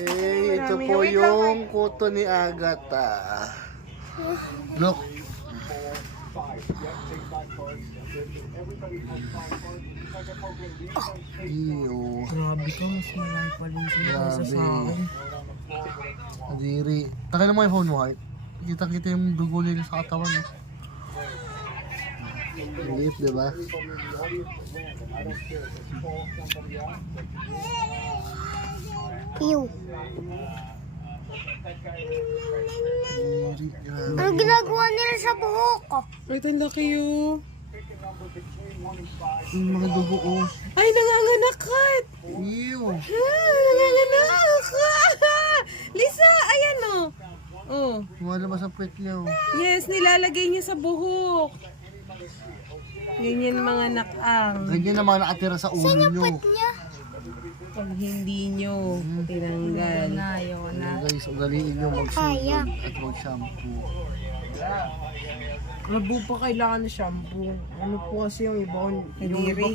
Eh, ito po yung kuto ni Agatha. Look. Iyo. Grabe ka, mas malaki pa rin sila kaysa sa akin. Adiri. Tagal mo yung phone mo, Heart. Kita-kita yung dugo nila sa katawan. Liit, di ba? Ew. Adiri, grabe. Ano ginagawa nila sa buhok ko? Wait, ang laki yun. Yung mga dugo, oh. Ay, nanganganak, Heart! Iyo. Nanganganak! Lisa, ayan o. Oh. Lumalabas ang pet niya, oh. Yes, nilalagay niya sa buhok. Ganyan mga nakang. Ganyan naman nakatira sa ulo nyo. Niya. Pag hindi nyo tinanggal. Ayaw na. Guys, ugaliin nyo mag-shampoo at mag-shampoo. Labo pa kailangan na shampoo. Ano po kasi yung iba, yung